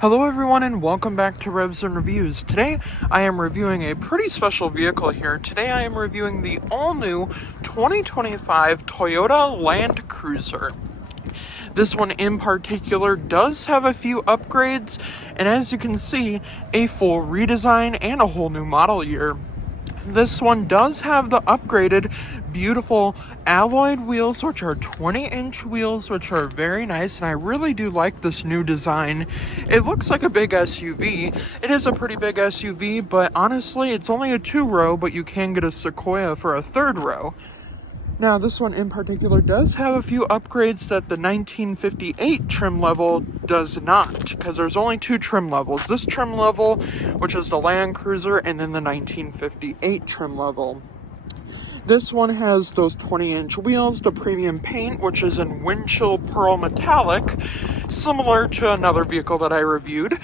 Hello everyone and welcome back to Revs and Reviews. Today I am reviewing a pretty special vehicle here. Today I am reviewing the all-new 2025 Toyota Land Cruiser. This one in particular does have a few upgrades, and as you can see, a full redesign and a whole new model year. This one does have the upgraded, beautiful alloyed wheels, which are 20-inch wheels, which are very nice, and I really do like this new design. It looks like a big SUV. It is a pretty big SUV, but honestly, it's only a 2-row, but you can get a Sequoia for a 3rd row. Now, this one in particular does have a few upgrades that the 1958 trim level does not, because there's only 2 trim levels. This trim level, which is the Land Cruiser, and then the 1958 trim level. This one has those 20-inch wheels, the premium paint, which is in windshield pearl metallic, similar to another vehicle that I reviewed.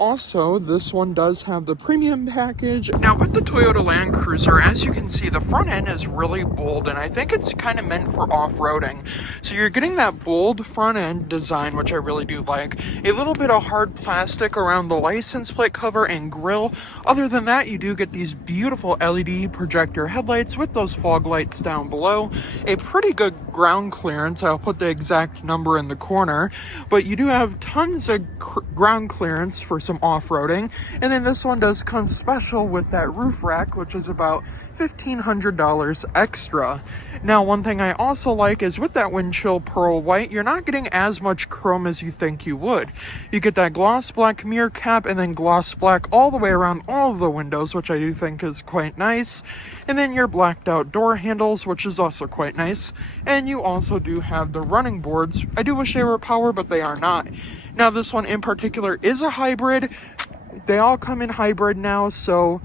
Also, this one does have the premium package. Now, with the Toyota Land Cruiser, as you can see, the front end is really bold, and I think it's kind of meant for off-roading. So you're getting that bold front end design, which I really do like. A little bit of hard plastic around the license plate cover and grille. Other than that, you do get these beautiful LED projector headlights with those fog lights down below. A pretty good ground clearance. I'll put the exact number in the corner. But you do have tons of ground clearance for some off-roading, and then this one does come special with that roof rack, which is about $1,500 extra. Now, one thing I also like is with that windshield pearl white, you're not getting as much chrome as you think you would. You get that gloss black mirror cap and then gloss black all the way around all of the windows, which I do think is quite nice. And then your blacked out door handles, which is also quite nice. And you also do have the running boards. I do wish they were power, but they are not. Now, this one in particular is a hybrid. They all come in hybrid now, so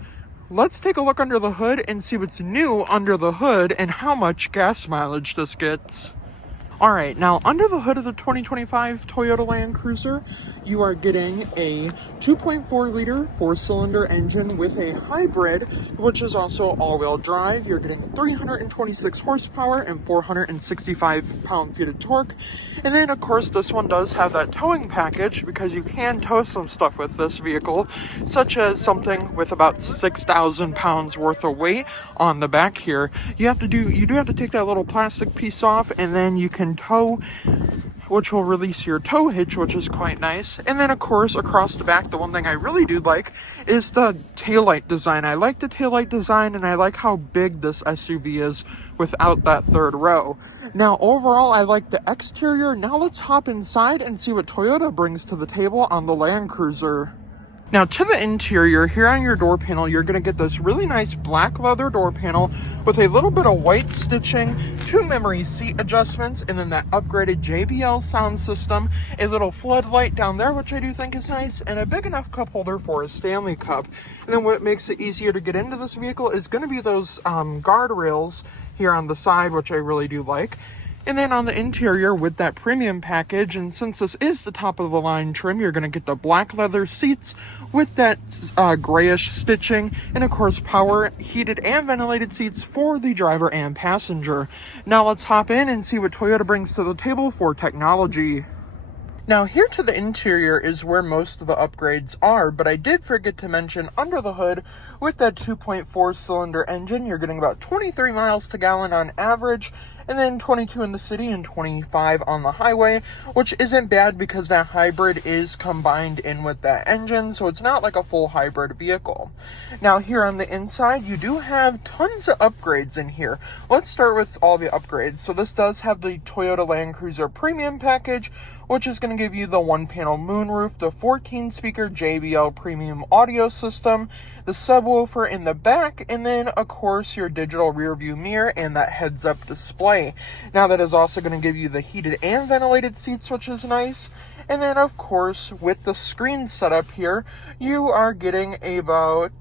let's take a look under the hood and see what's new under the hood and how much gas mileage this gets. Alright, now under the hood of the 2025 Toyota Land Cruiser, you are getting a 2.4 liter 4-cylinder engine with a hybrid, which is also all-wheel drive. You're getting 326 horsepower and 465 pound-feet of torque. And then, of course, this one does have that towing package, because you can tow some stuff with this vehicle, such as something with about 6,000 pounds worth of weight on the back here. You do have to take that little plastic piece off, and then you can tow, which will release your tow hitch, which is quite nice. And then, of course, across the back, the one thing I really do like is the taillight design. I like the taillight design, and I like how big this SUV is without that 3rd row. Now, overall, I like the exterior. Now let's hop inside and see what Toyota brings to the table on the Land Cruiser. Now, to the interior, here on your door panel, you're going to get this really nice black leather door panel with a little bit of white stitching, 2 memory seat adjustments, and then that upgraded JBL sound system, a little floodlight down there, which I do think is nice, and a big enough cup holder for a Stanley Cup. And then what makes it easier to get into this vehicle is going to be those guardrails here on the side, which I really do like. And then on the interior with that premium package, and since this is the top of the line trim, you're going to get the black leather seats with that grayish stitching, and of course power heated and ventilated seats for the driver and passenger. Now let's hop in and see what Toyota brings to the table for technology. Now, here to the interior is where most of the upgrades are, but I did forget to mention under the hood, with that 2.4 cylinder engine, you're getting about 23 miles to gallon on average, and then 22 in the city and 25 on the highway, which isn't bad because that hybrid is combined in with that engine, so it's not like a full hybrid vehicle. Now, here on the inside, you do have tons of upgrades in here. Let's start with all the upgrades. So this does have the Toyota Land Cruiser Premium Package, which is going to give you the 1-panel moonroof, the 14-speaker JBL premium audio system, the subwoofer in the back, and then, of course, your digital rear view mirror and that heads-up display. Now, that is also going to give you the heated and ventilated seats, which is nice. And then, of course, with the screen setup here, you are getting about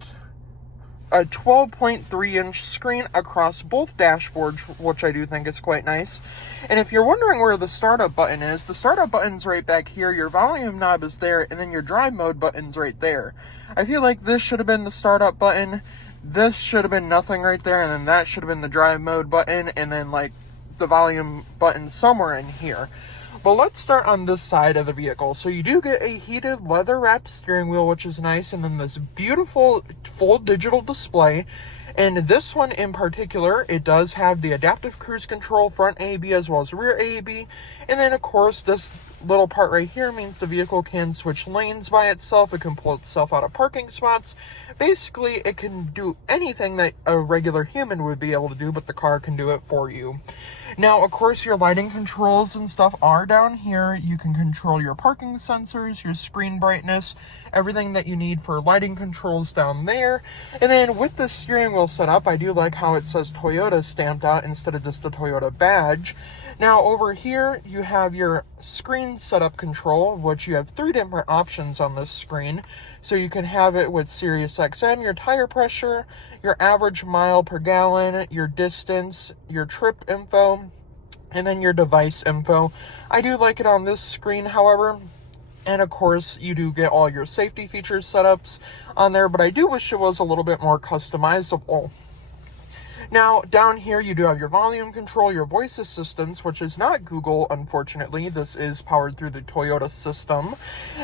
a 12.3-inch screen across both dashboards, which I do think is quite nice. And if you're wondering where the startup button is, the startup button's right back here, your volume knob is there, and then your drive mode button's right there. I feel like this should have been the startup button, this should have been nothing right there, and then that should have been the drive mode button, and then like the volume button somewhere in here. But let's start on this side of the vehicle. So you do get a heated leather-wrapped steering wheel, which is nice, and then this beautiful full digital display. And this one in particular, it does have the adaptive cruise control, front AEB as well as rear AEB. And then, of course, this little part right here means the vehicle can switch lanes by itself. It can pull itself out of parking spots. Basically, it can do anything that a regular human would be able to do, but the car can do it for you. Now, of course, your lighting controls and stuff are down here. You can control your parking sensors, your screen brightness, everything that you need for lighting controls down there. And then with the steering wheel setup, I do like how it says Toyota stamped out instead of just the Toyota badge. Now, over here, you have your screen setup control, which you have 3 different options on this screen. So you can have it with Sirius XM, your tire pressure, your average mile per gallon, your distance, your trip info, and then your device info. I do like it on this screen, however. And of course, you do get all your safety features setups on there, but I do wish it was a little bit more customizable. Now, down here, you do have your volume control, your voice assistance, which is not Google, unfortunately. This is powered through the Toyota system.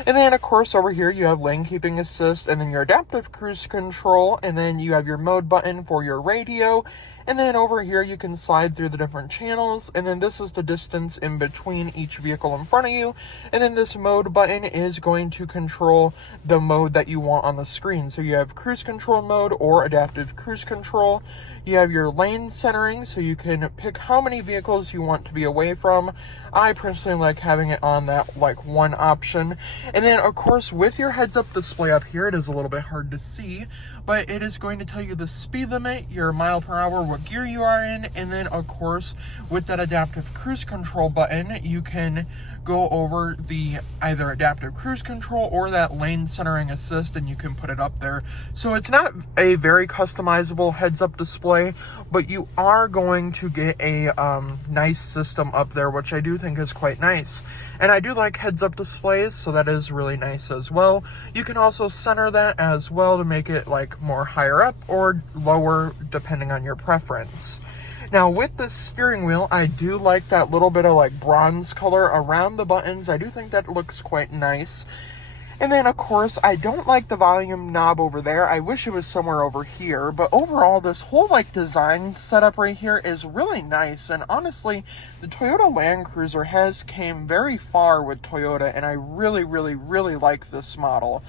And then, of course, over here, you have lane keeping assist, and then your adaptive cruise control, and then you have your mode button for your radio. And then over here, you can slide through the different channels, and then this is the distance in between each vehicle in front of you. And then this mode button is going to control the mode that you want on the screen. So you have cruise control mode or adaptive cruise control. You have your lane centering, so you can pick how many vehicles you want to be away from. I personally like having it on that one option. And then, of course, with your heads-up display up here, it is a little bit hard to see, but it is going to tell you the speed limit, your mile per hour, what gear you are in, and then, of course, with that adaptive cruise control button, you can go over the either adaptive cruise control or that lane centering assist, and you can put it up there. So it's not a very customizable heads-up display, but you are going to get a nice system up there, which I do think is quite nice. And I do like heads-up displays, so that is really nice as well. You can also center that as well to make it more higher up or lower depending on your preference. Now, with the steering wheel, I do like that little bit of bronze color around the buttons. I do think that looks quite nice. And then, of course, I don't like the volume knob over there. I wish it was somewhere over here. But overall, this whole design setup right here is really nice. And honestly, the Toyota Land Cruiser has came very far with Toyota, and I really, really, really like this model.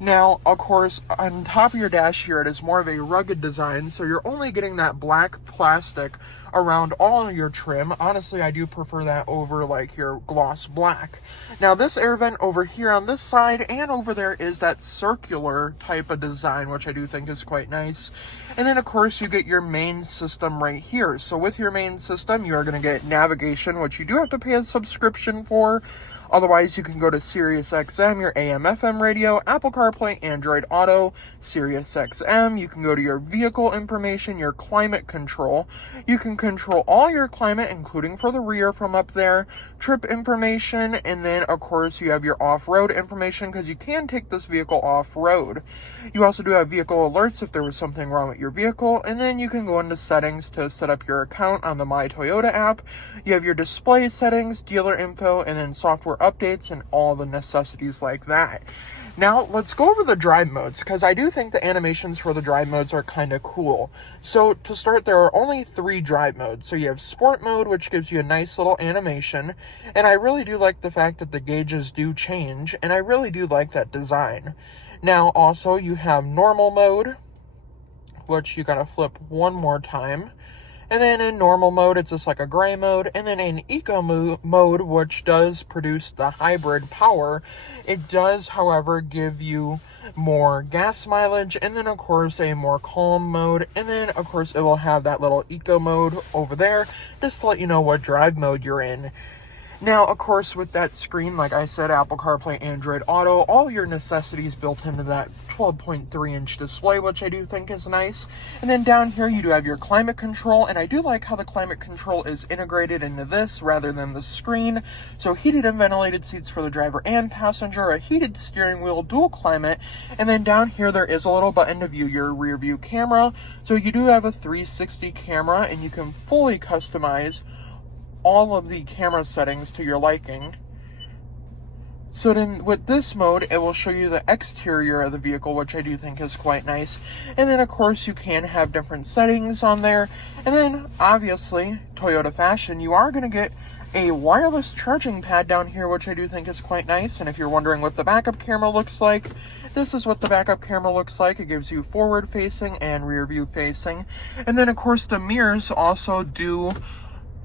Now, of course, on top of your dash here, it is more of a rugged design, so you're only getting that black plastic around all of your trim. Honestly, I do prefer that over your gloss black. Now, this air vent over here on this side and over there is that circular type of design, which I do think is quite nice. And then, of course, you get your main system right here. So with your main system, you are going to get navigation, which you do have to pay a subscription for. Otherwise, you can go to Sirius XM, your AM FM radio, Apple CarPlay, Android Auto, Sirius XM. You can go to your vehicle information, your climate control. You can control all your climate, including for the rear from up there, trip information, and then, of course, you have your off-road information because you can take this vehicle off-road. You also do have vehicle alerts if there was something wrong with your vehicle, and then you can go into settings to set up your account on the My Toyota app. You have your display settings, dealer info, and then software updates and all the necessities like that. Now, let's go over the drive modes, because I do think the animations for the drive modes are kind of cool. So, to start, there are only 3 drive modes. So you have Sport mode, which gives you a nice little animation, and I really do like the fact that the gauges do change, and I really do like that design. Now, also, you have Normal mode, which you gotta flip one more time. And then in normal mode, it's just a gray mode. And then in eco mode, which does produce the hybrid power, it does, however, give you more gas mileage. And then, of course, a more calm mode. And then, of course, it will have that little eco mode over there, just to let you know what drive mode you're in. Now, of course, with that screen, like I said, Apple CarPlay, Android Auto, all your necessities built into that 12.3-inch display, which I do think is nice. And then down here, you do have your climate control, and I do like how the climate control is integrated into this rather than the screen. So heated and ventilated seats for the driver and passenger, a heated steering wheel, dual climate, and then down here, there is a little button to view your rear view camera. So you do have a 360 camera, and you can fully customize all of the camera settings to your liking. So then with this mode, it will show you the exterior of the vehicle, which I do think is quite nice. And then of course you can have different settings on there. And then obviously, Toyota fashion, you are going to get a wireless charging pad down here, which I do think is quite nice. And if you're wondering what the backup camera looks like, this is what the backup camera looks like. It gives you forward facing and rear view facing. And then of course the mirrors also do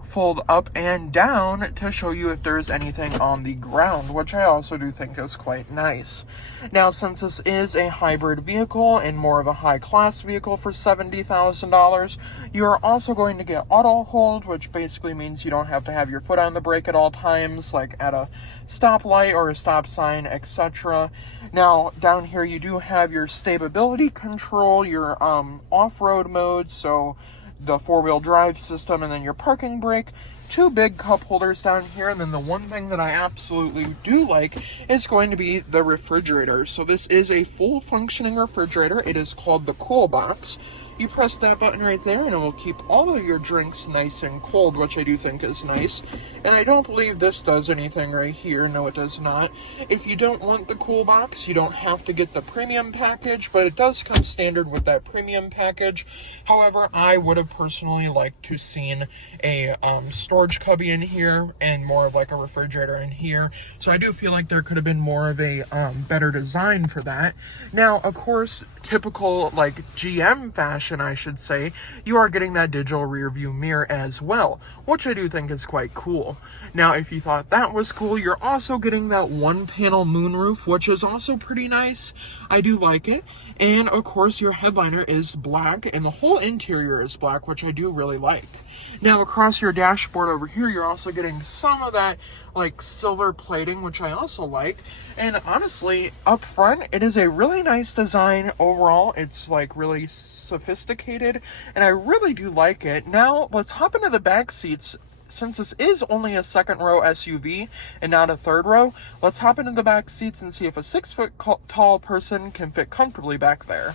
fold up and down to show you if there's anything on the ground, which I also do think is quite nice. Now, since this is a hybrid vehicle and more of a high-class vehicle for $70,000, you're also going to get auto hold, which basically means you don't have to have your foot on the brake at all times, like at a stoplight or a stop sign, etc. Now, down here you do have your stability control, your off-road mode, so the four-wheel drive system, and then your parking brake, two big cup holders down here, and then the one thing that I absolutely do like is going to be the refrigerator. So this is a full functioning refrigerator. It is called the Cool Box. You press that button right there and it will keep all of your drinks nice and cold, which I do think is nice. And I don't believe this does anything right here. No, it does not. If you don't want the Cool Box, you don't have to get the premium package, but it does come standard with that premium package. However, I would have personally liked to seen a storage cubby in here and more of like a refrigerator in here. So I do feel like there could have been more of a better design for that. Now, of course, typical like GM fashion, I should say, you are getting that digital rear view mirror as well, which I do think is quite cool. Now, if you thought that was cool, you're also getting that one panel moonroof, which is also pretty nice. I do like it. And of course your headliner is black and the whole interior is black, which I do really like. Now across your dashboard over here, you're also getting some of that like silver plating, which I also like. And honestly, up front, it is a really nice design overall. It's like really sophisticated and I really do like it. Now let's hop into the back seats. Since this is only a second row SUV and not a third row, let's hop into the back seats and see if a 6-foot tall person can fit comfortably back there.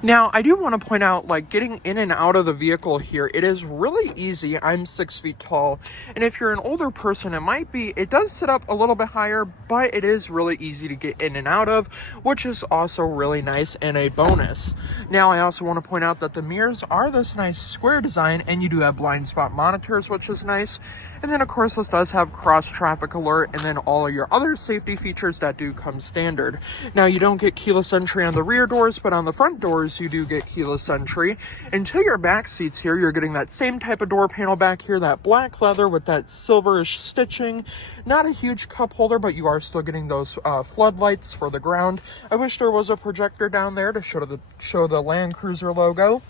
Now, I do want to point out, like, getting in and out of the vehicle here, it is really easy. I'm 6 feet tall, and if you're an older person, it does sit up a little bit higher, but it is really easy to get in and out of, which is also really nice and a bonus. Now, I also want to point out that the mirrors are this nice square design, and you do have blind spot monitors, which is nice. And then, of course, this does have cross traffic alert, and then all of your other safety features that do come standard. Now, you don't get keyless entry on the rear doors, but on the front doors, you do get keyless entry. And to your back seats here, you're getting that same type of door panel back here, that black leather with that silverish stitching. Not a huge cup holder, but you are still getting those floodlights for the ground. I wish there was a projector down there to show the Land Cruiser logo.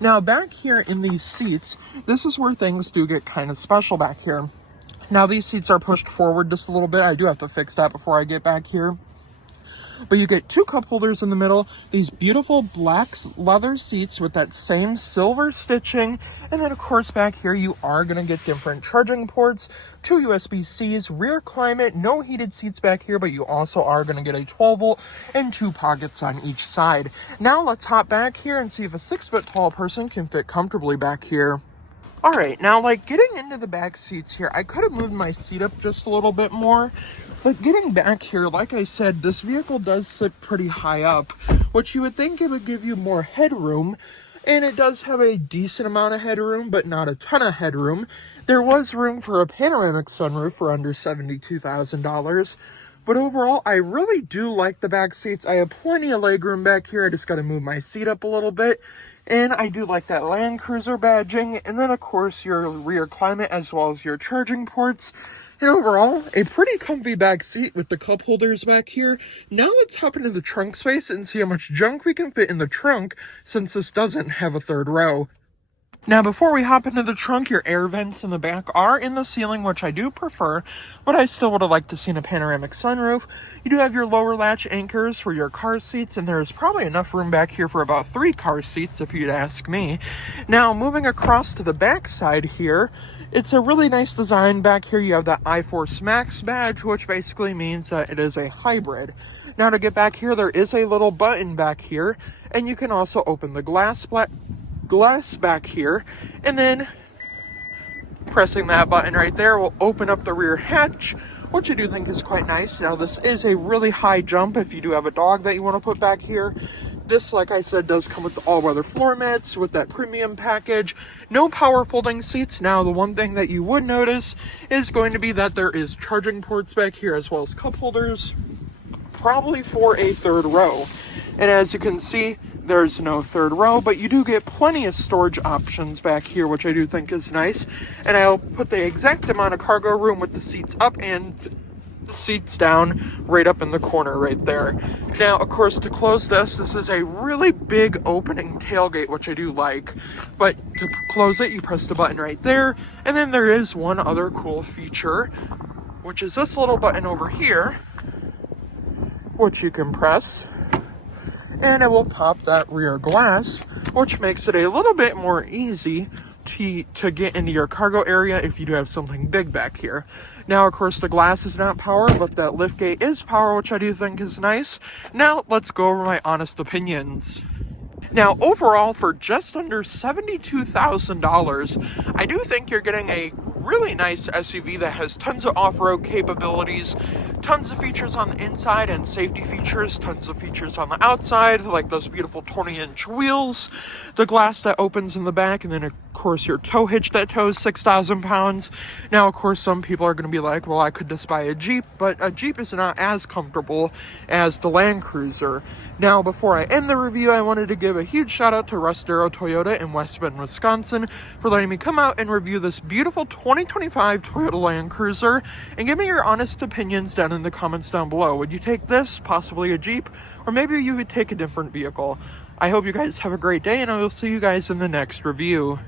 Now, back here in these seats, this is where things do get kind of special back here. Now, these seats are pushed forward just a little bit. I do have to fix that before I get back here. But you get two cup holders in the middle, these beautiful black leather seats with that same silver stitching, and then of course back here you are going to get different charging ports, two USB-Cs, rear climate, no heated seats back here, but you also are going to get a 12-volt and two pockets on each side. Now let's hop back here and see if a 6-foot tall person can fit comfortably back here. Alright, now like getting into the back seats here, I could have moved my seat up just a little bit more. But getting back here, like I said, this vehicle does sit pretty high up, which you would think it would give you more headroom, and it does have a decent amount of headroom, but not a ton of headroom. There was room for a panoramic sunroof for under $72,000, but overall, I really do like the back seats. I have plenty of legroom back here. I just got to move my seat up a little bit. And I do like that Land Cruiser badging, and then of course your rear climate as well as your charging ports. And overall, a pretty comfy back seat with the cup holders back here. Now let's hop into the trunk space and see how much junk we can fit in the trunk, since this doesn't have a third row. Now, before we hop into the trunk, your air vents in the back are in the ceiling, which I do prefer, but I still would have liked to see a panoramic sunroof. You do have your lower latch anchors for your car seats, and there's probably enough room back here for about 3 car seats, if you'd ask me. Now, moving across to the back side here, it's a really nice design. Back here, you have that iForce Max badge, which basically means that it is a hybrid. Now, to get back here, there is a little button back here, and you can also open the glass back here, and then Pressing that button right there will open up the rear hatch, which I do think is quite nice. Now, this is a really high jump if you do have a dog that you want to put back here. This, like I said, does come with the all-weather floor mats with that premium package. No power folding seats. Now, the one thing that you would notice is going to be that there is charging ports back here as well as cup holders, probably for a third row. And as you can see, there's no third row, but you do get plenty of storage options back here, which I do think is nice. And I'll put the exact amount of cargo room with the seats up and the seats down right up in the corner right there. Now, of course, to close this is a really big opening tailgate, which I do like. But to close it, you press the button right there. And then there is one other cool feature, which is this little button over here, which you can press, and it will pop that rear glass, which makes it a little bit more easy to get into your cargo area if you do have something big back here. Now, of course, the glass is not power, but that liftgate is power, which I do think is nice. Now, let's go over my honest opinions. Now, overall, for just under $72,000, I do think you're getting a really nice SUV that has tons of off-road capabilities, tons of features on the inside and safety features, tons of features on the outside, like those beautiful 20-inch wheels, the glass that opens in the back, and then, of course, your tow hitch that tows 6,000 pounds. Now, of course, some people are going to be like, well, I could just buy a Jeep, but a Jeep is not as comfortable as the Land Cruiser. Now, before I end the review, I wanted to give a huge shout out to Russ, Darrow Toyota in West Bend, Wisconsin, for letting me come out and review this beautiful 2025 Toyota Land Cruiser, and give me your honest opinions down in the comments down below. Would you take this, possibly a Jeep, or maybe you would take a different vehicle? I hope you guys have a great day, and I will see you guys in the next review.